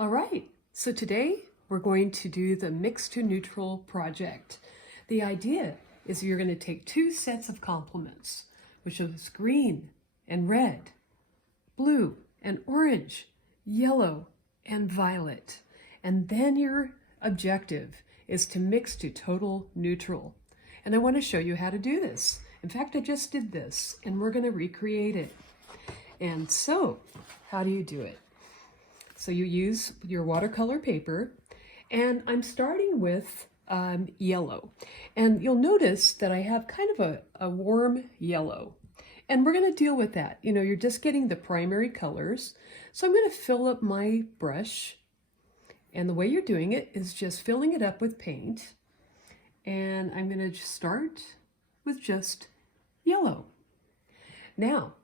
All right, so today we're going to do the mix to neutral project. The idea is you're going to take two sets of complements, which is green and red, blue and orange, yellow and violet. And then your objective is to mix to total neutral. And I want to show you how to do this. In fact, I just did this and we're going to recreate it. And so, how do you do it? So you use your watercolor paper, and I'm starting with yellow. And you'll notice that I have kind of a warm yellow. And we're going to deal with that. You know, you're just getting the primary colors. So I'm going to fill up my brush. And the way you're doing it is just filling it up with paint. And I'm going to start with just yellow. Now,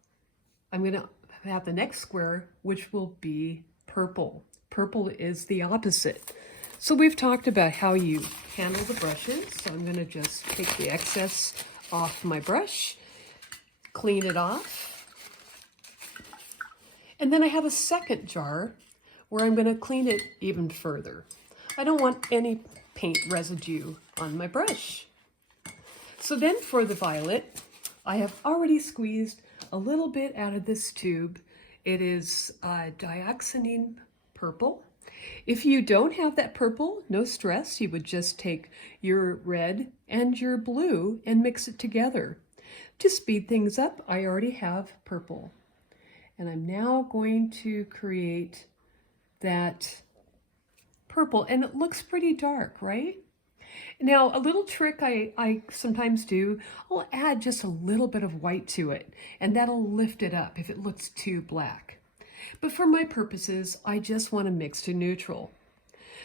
I'm going to have the next square, which will be purple. Purple is the opposite. So we've talked about how you handle the brushes. So I'm going to just take the excess off my brush, clean it off. And then I have a second jar where I'm going to clean it even further. I don't want any paint residue on my brush. So then for the violet, I have already squeezed a little bit out of this tube. It is dioxazine purple. If you don't have that purple, no stress. You would just take your red and your blue and mix it together. To speed things up, I already have purple. And I'm now going to create that purple, and it looks pretty dark, right? Now, a little trick I sometimes do, I'll add just a little bit of white to it, and that'll lift it up if it looks too black. But for my purposes, I just want to mix to neutral.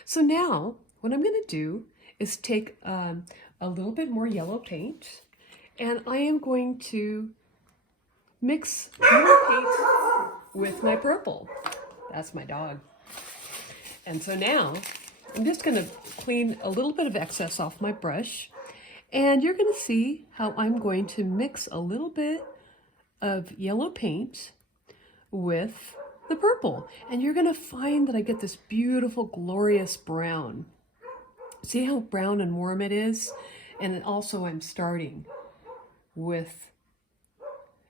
So now, what I'm going to do is take a little bit more yellow paint, and I am going to mix more paint with my purple. That's my dog. And so now, I'm just going to clean a little bit of excess off my brush, and you're going to see how I'm going to mix a little bit of yellow paint with the purple, and you're going to find that I get this beautiful, glorious brown. See how brown and warm it is? And also I'm starting with,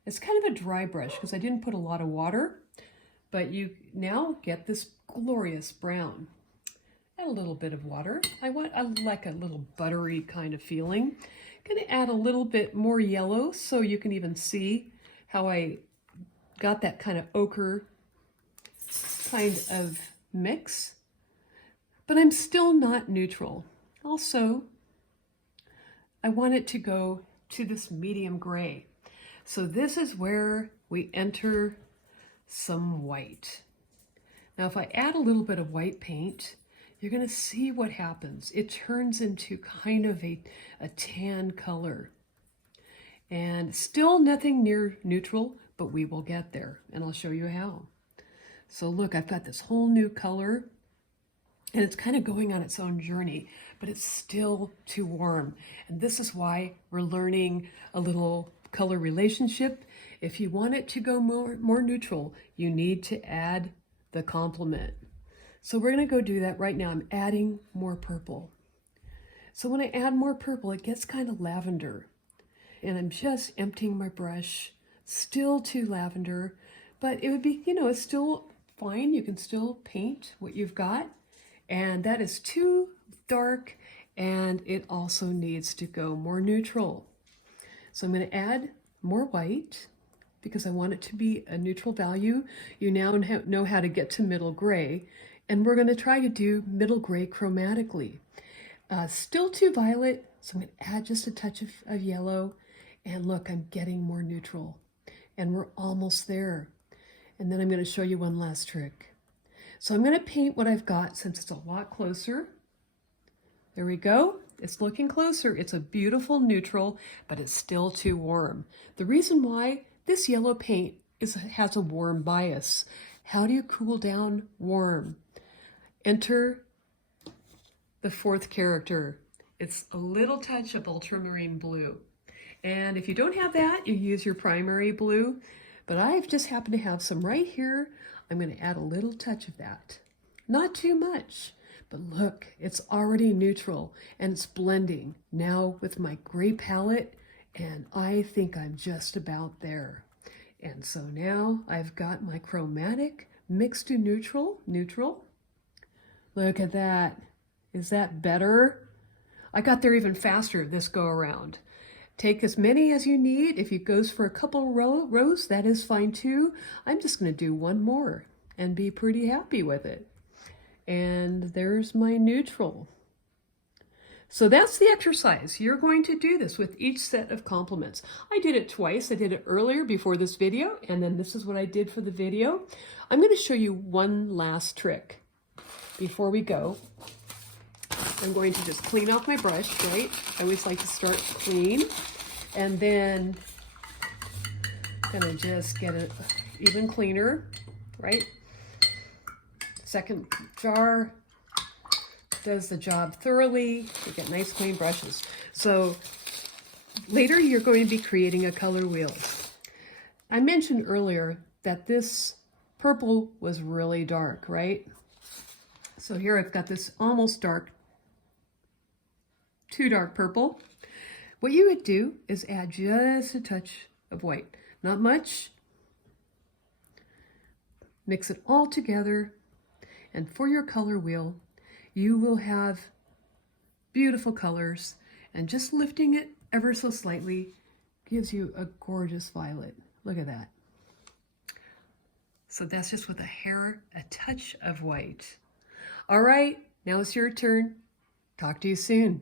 it's kind of a dry brush because I didn't put a lot of water, but you now get this glorious brown. Add a little bit of water. I like a little buttery kind of feeling. Gonna add a little bit more yellow so you can even see how I got that kind of ochre kind of mix. But I'm still not neutral. Also, I want it to go to this medium gray. So this is where we enter some white. Now if I add a little bit of white paint, you're going to see what happens. It turns into kind of a tan color. And still nothing near neutral, but we will get there. And I'll show you how. So look, I've got this whole new color. And it's kind of going on its own journey, but it's still too warm. And this is why we're learning a little color relationship. If you want it to go more neutral, you need to add the complement. So we're going to go do that right now. I'm adding more purple. So when I add more purple, it gets kind of lavender. And I'm just emptying my brush. Still too lavender, but it would be, you know, it's still fine. You can still paint what you've got. And that is too dark, and it also needs to go more neutral. So I'm going to add more white because I want it to be a neutral value. You now know how to get to middle gray. And we're going to try to do middle gray chromatically. Still too violet, so I'm going to add just a touch of yellow. And look, I'm getting more neutral. And we're almost there. And then I'm going to show you one last trick. So I'm going to paint what I've got since it's a lot closer. There we go. It's looking closer. It's a beautiful neutral, but it's still too warm. The reason why this yellow paint has a warm bias. How do you cool down warm? Enter the fourth character. It's a little touch of ultramarine blue. And if you don't have that, you use your primary blue. But I've just happened to have some right here. I'm going to add a little touch of that. not too much. But look, it's already neutral and it's blending now with my gray palette, and I think I'm just about there. And so now I've got my chromatic mixed to neutral. Look at that. Is that better? I got there even faster this go around. Take as many as you need. If it goes for a couple rows, that is fine too. I'm just going to do one more and be pretty happy with it. And there's my neutral. So that's the exercise. You're going to do this with each set of complements. I did it twice. I did it earlier before this video, and then this is what I did for the video. I'm going to show you one last trick before we go. I'm going to just clean off my brush, right? I always like to start clean, and then I'm going to just get it even cleaner, right? Second jar does the job thoroughly. You get nice clean brushes. So later you're going to be creating a color wheel. I mentioned earlier that this purple was really dark, right? So here I've got this almost dark, too dark purple. What you would do is add just a touch of white, not much. Mix it all together, and for your color wheel, you will have beautiful colors, and just lifting it ever so slightly gives you a gorgeous violet. Look at that. So that's just with a touch of white. All right, now it's your turn. Talk to you soon.